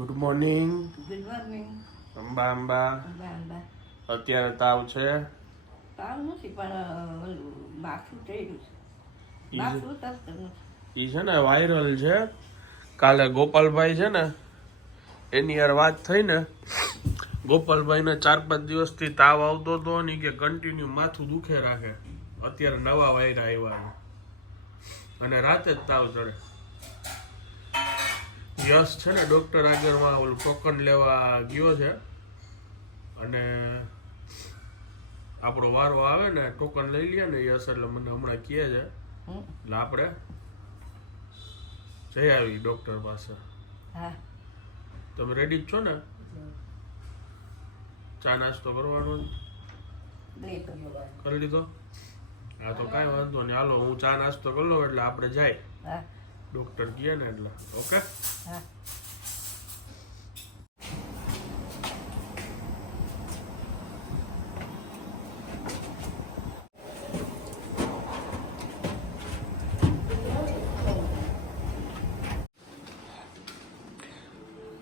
Good morning good morning Amba Amba. અત્યારે તાવ છે? તાવ નથી પણ માથું ચડ્યું છે. માથું તરતું નથી. ઈ છે ને વાયરલ છે. કાલે ગોપાલભાઈ છે ને એની યાર વાત થઈ ને ગોપાલભાઈને ચાર પાંચ દિવસથી તાવ આવતો હતો ને કે કન્ટિન્યુ માથું દુખે રાખે. અત્યારે નવા વાયરા આવ્યા અને રાતે જ તાવ ચડે. યશ છે ને ડૉક્ટર આગળમાં ઓલું ટોકન લેવા ગયો છે. અને આપણો વારો આવે ને ટોકન લઈ લે ને યશ એટલે મને હમણાં કહે છે. એટલે આપણે જઈ આવી ડૉક્ટર પાસે. તમે રેડી જ છો ને? ચા નાસ્તો કરવાનો કરી લીધો હા તો કાંઈ વાંધો નહીં. હાલો હું ચા નાસ્તો કરી લઉં એટલે આપણે જાય. ડૉક્ટર ડોક્ટર કહે ને એટલે. ઓકે?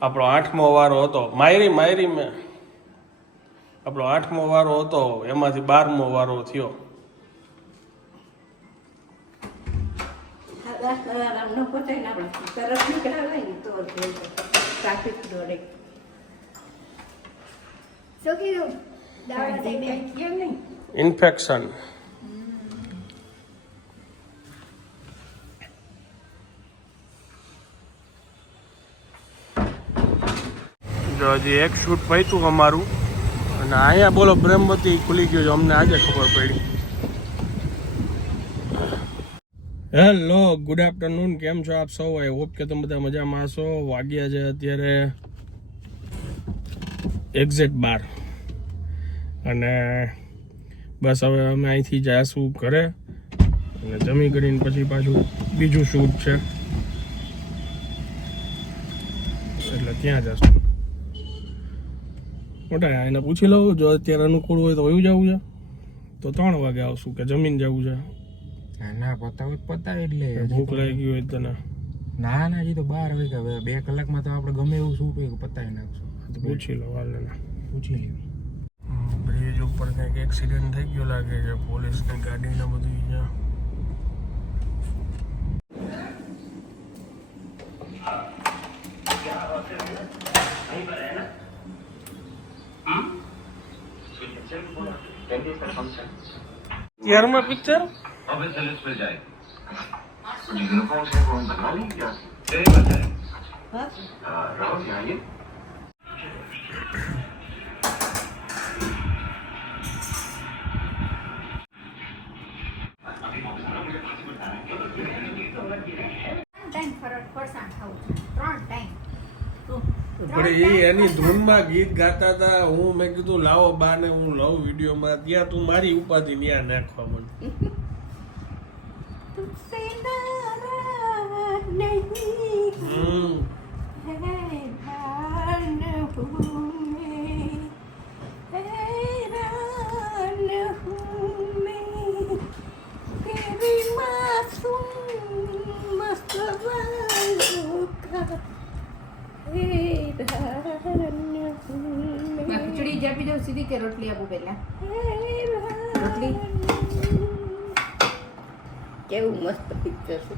આપણો આઠમો વારો હતો. માયરી માયરી મેં. આપણો આઠમો વારો હતો. એમાંથી બારમો વારો થયો. પહોંચાય ઇન્ફેક્શન જો હજી એક શૂટ પૈતું અમારું. અને અહીંયા બોલો બ્રહ્મવતી ખુલી ગયો અમને આજે ખબર પડી. હેલો ગુડ આફ્ટરનૂન કેમ છો આપ સૌ? આઈ હોપ કે તમે બધા મજામાં હશો. વાગ્યા છે અત્યારે એક્ઝેક્ટ બાર. અને બસ હવે અમે અહીંથી જાશું ઘરે. અને જમી કરીને પછી પાછું બીજું શૂટ છે. એટલે ત્યાં જશું. મોટા એને પૂછી લઉં. જો અત્યારે અનુકૂળ હોય તો વયું જવું છે. તો ત્રણ વાગે આવશું કે જમીન જવું છે. ના ના પતાવ પતાવ એટલે કે ભૂખ લાગી ગઈ હોય તને ના. ના હજી તો બાર વાગ્યા હવે. બે કલાકમાં તો આપણે ગમે એવું શૂટ હોય પતાવી નાખશું. તો પૂછી લો હાલ એને પૂછી લઈએ બ્રિજ ઉપર કંઈક એક્સિડન્ટ થઈ ગયો લાગે છે. પોલીસની ગાડીને બધું છે ત્યારમાં પિક્ચર अब इस लिस्ट पे जाए यूनिफॉर्म से कौन बना ली क्या एक बताए હા राहुल जी आइए ત્રણ ટાઈમ ફરક ફરસાણ ખાવું છું ત્રણ ટાઈમ પણ એ એની ધૂનમાં ગીત ગાતા હતા હું મેં કીધું લાવો બાને હું લઉં વિડીયોમાં ત્યાં તું મારી ઉપાધિ ન્યા નાખવા મને ખીચડી જ આપી દઉં સીધી કે રોટલી આપું પહેલા રોટલી? કેવું મસ્ત પિક્ચર છે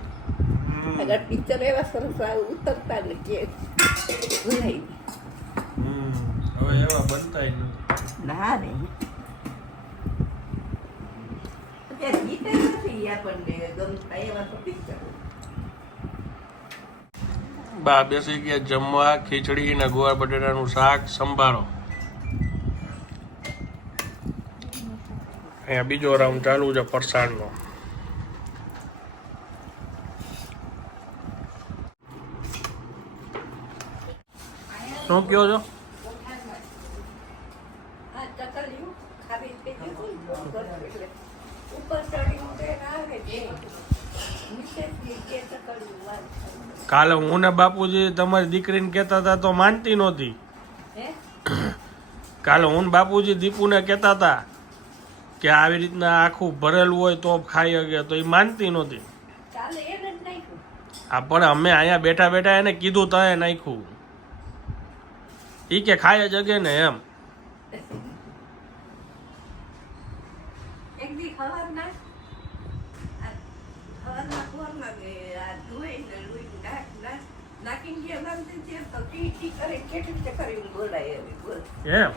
અગર પિક્ચર એવા સરસ આવે ઉતરતા ને કે ભૂલાઈ હમ. હવે એવા બનતા નથી ના રે અત્યારે ગીતે નથી આપણને ગમતા એવા તો પિક્ચર બા બેસી ગયા જમવા ખીચડી ને ગુવાર બટેટાનું શાક સંભાળો અહીંયા બીજો રાઉન્ડ ચાલુ છે ફરસાણનો શું કહો છો આ ચકલિયું ખાલી થઈ ગયું એટલે ઉપર ચડીને ટ્રેન આવે છે નીચેથી કે ચકલિયું કયો છો? કાલે હું ને બાપુજી તમારી દીકરીને કહેતા હતા તો માનતી નહોતી. કાલે હું ને બાપુજી દીપુને કહેતા હતા કે આવી રીતના આખું ભરેલું હોય તો ખાઈ શકે તો એ માનતી નહોતી. આ પણ અમે અહીંયા બેઠા બેઠા એને કીધું તો નાખ્યું. ઈ કે ખાય જગે ને એમ. એક દી ખબર ના ખવારના ના કે આ ધોઈને લોહી નાખ નાખ નાખીને જે બાંધી છે તો ટી ટી કરે કેટલી બોલાય બોલ. એમ?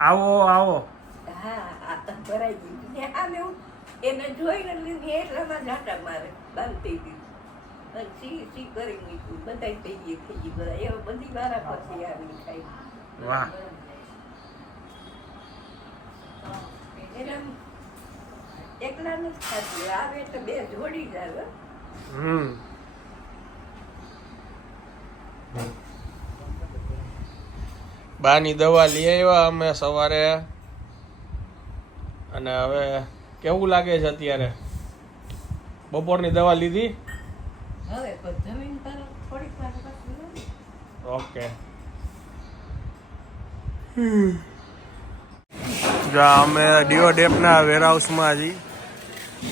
આવો આવો. હા આ તો ભરાઈ ગઈ ને આમે હું એને જોઈને લીધી એટલામાં ઝાંટા મારે બાંધી અને સી સી કરી મૂક્યું. બધા થઈ ગઈ થઈ ગઈ બધા. એવા બધી મારા પછી આવી ખાઈ વાહ. એકલા નથી ખાતી આવે તો બે જોડી જ હમ. બાની દવા લઈ આવ્યા અમે સવારે. અને હવે કેવું લાગે છે અત્યારે? બપોરની દવા લીધી? ઓકે. જો અમે ડીઓ ડેપના વેરહાઉસમાં હજી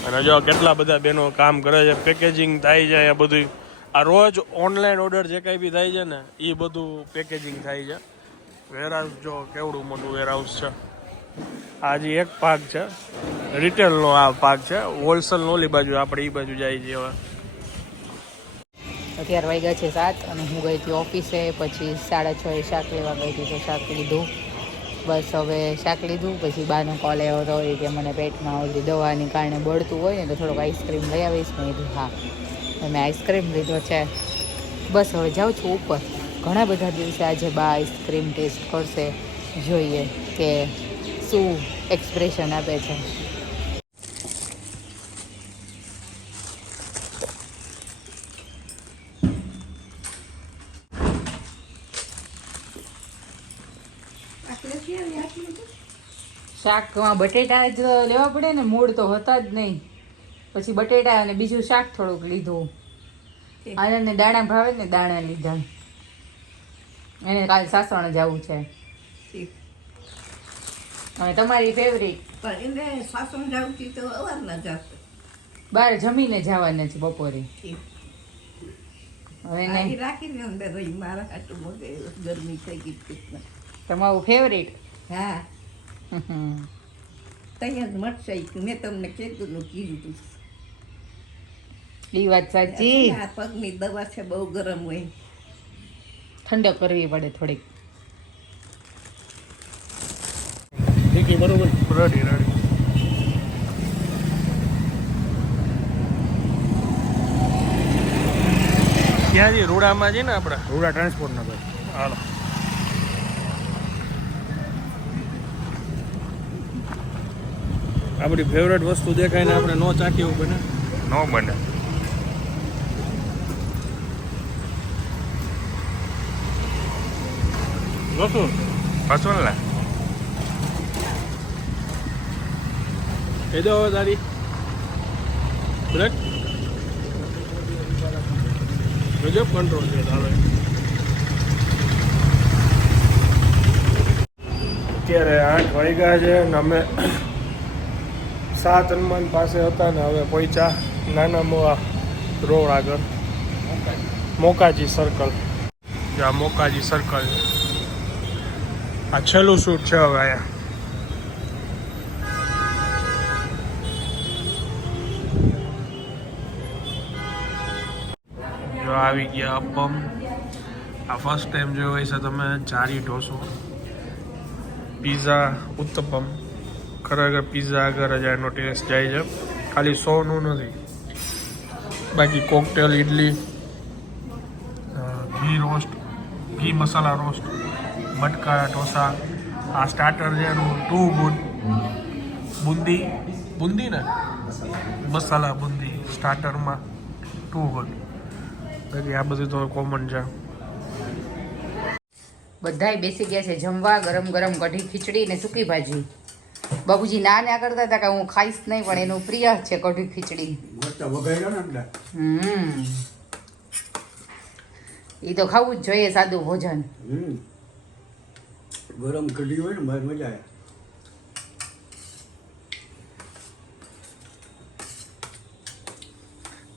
અને જો કેટલા બધા બેનો કામ કરે છે પેકેજિંગ થાય છે એ બધું આ રોજ ઓનલાઈન ઓર્ડર જે કાંઈ બી થાય છે ને એ બધું પેકેજિંગ થાય છે. વેરહાઉસ જો કેવડું મોટું વેરહાઉસ છે. આ હજી એક ભાગ છે. રિટેલનો આ ભાગ છે. હોલસેલનો ઓલી બાજુ આપણે એ બાજુ જાય છે હવે. અત્યાર વાગ્યા છે સાત અને હું ગઈ હતી ઓફિસે, પછી સાડા છ એ શાક લેવા ગઈ હતી તો શાક લીધું. બસ હવે શાક લીધું, પછી બાનો કોલ આવ્યો હતો એ કે મને પેટમાં ઓલી દવાની કારણે બળતું હોય ને તો થોડોક આઈસ્ક્રીમ લઈ આવીશ. મેં કીધું, હા. મેં આઈસ્ક્રીમ લીધો છે. બસ હવે જાઉં છું ઉપર. ઘણા બધા દિવસે આજે બા આઈસ્ક્રીમ ટેસ્ટ કરશે. જોઈએ કે શું એક્સપ્રેશન આપે છે આટલે કેવી આટલી તો? શાકમાં બટેટા જ લેવા પડે ને મૂળ તો હતા જ નહીં. પછી બટેટા અને બીજું શાક થોડુંક લીધું. આનંદને દાણા ભાવે ને દાણા લીધા. એને કાલ સાસણ જવું છે. ઠીક. અને તમારી ફેવરિટ સાસણ જાવતી તો અવારમાં જાશે બહાર જમીને જવાના છે બપોરે. ઠીક. હવે નહીં રાખીને અંદર મારા ગરમી થઈ ગઈ તમારું ફેવરિટ હા. ત્યાં જ મળશે ઈ મેં તમને કીધું કીધું તું. એ વાત સાચી. આ પગની દવા છે બહુ ગરમ હોય. ઠંડક કરવી પડે થોડીક. બરોબર? Ready ready. ક્યાં છે રૂડામાં છે ને આપણે રૂડા ટ્રાન્સપોર્ટ ના ભાઈ. હાલો. આપણી ફેવરેટ વસ્તુ દેખાય ને આપણે નો ચાકી એવું બને. નો બને. જોશું ફસલ ને એ હવે તારી. બ્રેક. ગજબ કંટ્રોલ છે તારો અત્યારે આઠ વાગ્યા છે ને અમે સાત હનુમાન પાસે હતા ને હવે પહોંચ્યા નાના મોવા રોડ આગળ મોકાજી સર્કલ આ મોકાજી સર્કલ આ છેલ્લું શૂટ છે હવે અહીંયા. આવી ગયા અપમ. આ ફર્સ્ટ ટાઈમ જોયો હોય છે તમે ચારી ઢોસો. પીઝા ઉત્તપમ. ખરેખર પીઝા આગળ જ ટેસ્ટ જાય છે, ખાલી સોનું નથી. બાકી કોકટેલ ઇડલી ઘી રોસ્ટ ઘી મસાલા રોસ્ટ મટકા, ઢોસા, આ સ્ટાર્ટર છે એનું ટુ ગુડ બુંદી બુંદી ને? મસાલા બુંદી સ્ટાર્ટરમાં ટુ ગુડ બાકી આ બધું તો કોમન છે. બધાય બેસી ગયા છે જમવા, ગરમ ગરમ કઢી, ખીચડી ને સૂકી ભાજી. બાબુજી ના ના કરતા હતા કે હું ખાઈશ નહીં પણ એનું પ્રિય છે કઢી ખીચડી. હમ. એ તો ખાવું જ જોઈએ સાદું ભોજન. હમ. ગરમ કઢી હોય ને બહાર મજા આવે.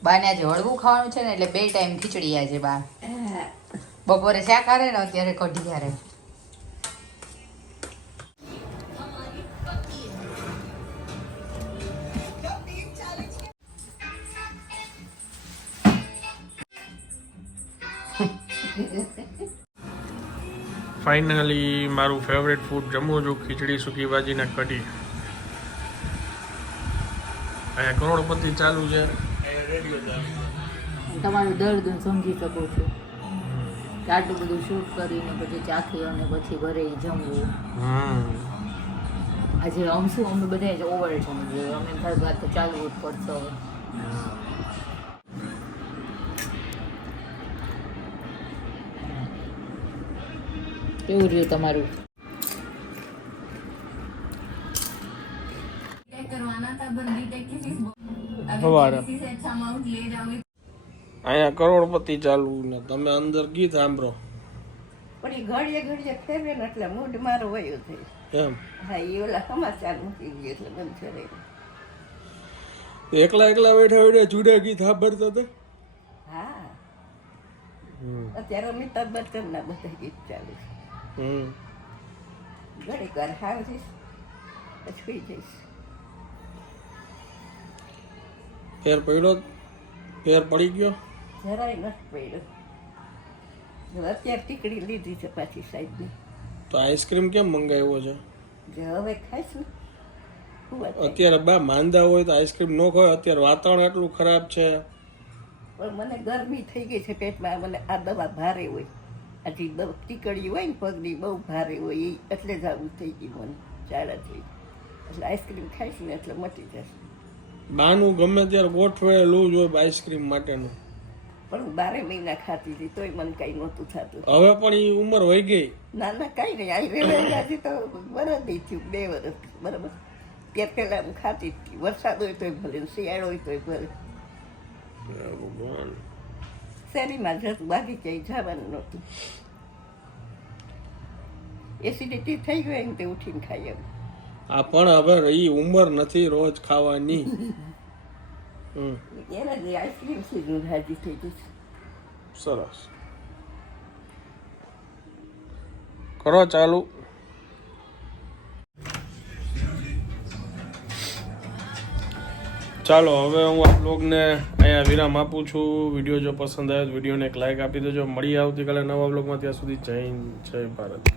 બાને આજે હળવું ખાવાનું છે ને એટલે બે ટાઈમ ખીચડી આજે બા. બપોરે શાક હારે ને અત્યારે કઢી હારે. ફાઇનલી મારું ફેવરેટ ફૂડ જમું છું ખીચડી સૂકી ભાજીને કઢી. અહીંયા કરોડપતિ ચાલુ છે. તમારું દર્દ સમજી શકું છું. કે આટલું બધું શૂટ કરીને પછી ચાખી અને પછી ઘરે જમવું. આજે અમશું અમે બધા જ ઓવર જમવું અમે ઘર આ તો ચાલવું જ પડશે હવે. કેવું રહ્યું તમારું. અહીંયા કરોડપતિ ચાલુ ને તમે અંદર ગીત સાંભળો. પણ એ ઘડીએ ઘડીએ ફેરવે ને એટલે મૂડ મારો વયો થઈ એમ. હા એ ઓલા સમાચાર મૂકી ગયો એટલે બંધ કરે એકલા એકલા બેઠા બેઠા જુદા ગીત સાંભળતા હતા? હા. હમ. અત્યારે અમિતાભ બચ્ચનના બધા ગીત ચાલુ છે. ઘડીક વાર હાવરીશ પછી સુઈ જઈશ ફેર પડ્યો? ફેર પડી ગયો? જરાય નથી પડ્યો. અત્યારે ટીકડી લીધી છે પાછી સાઈડની. તો આઈસ્ક્રીમ કેમ મંગાવ્યો છે? જે હવે ખાઈશ? અત્યારે બા માંદા હોય તો આઈસ્ક્રીમ ન ખાય અત્યારે વાતાવરણ એટલું ખરાબ છે. પણ મને ગરમી થઈ ગઈ છે પેટમાં. મને આ દવા ભારે હોય. આજી બહુ ટીકડી હોય ને પગની બહુ ભારે હોય એ એટલે જ આવું થઈ ગયું મને ચાળા થઈ એટલે આઈસ્ક્રીમ ખાઈશ ને એટલે મટી જશે. બાનું ગમે ત્યારે ગોઠવેલું જ હોય આઈસ્ક્રીમ માટેનું. પણ હું બારે મહિના ખાતી હતી તોય મને કાંઈ નહોતું થતું. હવે પણ એ ઉંમર વહી ગઈ. ના ના કાંઈ નહીં. આવી રેવાથી તો બરાબર થયું બે વર્ષ બરાબર. ત્યાર પહેલાં હું ખાતી હતી. વરસાદ હોય તોય ભલે શિયાળો હોય તોય ભલે. ભગવાન. શેરીમાં જતું બાકી ક્યાંય જવાનું નહોતું. એસિડિટી થઈ ગઈ એમ તે ઉઠીને ખાઈ એમ આ પણ હવે રહી ઉંમર નથી રોજ ખાવાની. હમ. એના જે આઈસ્ક્રીમ છે હાજી થઈ જઈશ સરસ. કરો ચાલુ. ચાલો, હવે હું આ બ્લોગને અહીંયા વિરામ આપું છું. વીડિયો જો પસંદ આવ્યો વિડીયોને એક લાઇક આપી દેજો. મળી આવતીકાલે નવા બ્લોગમાં ત્યાં સુધી જય જય ભારત.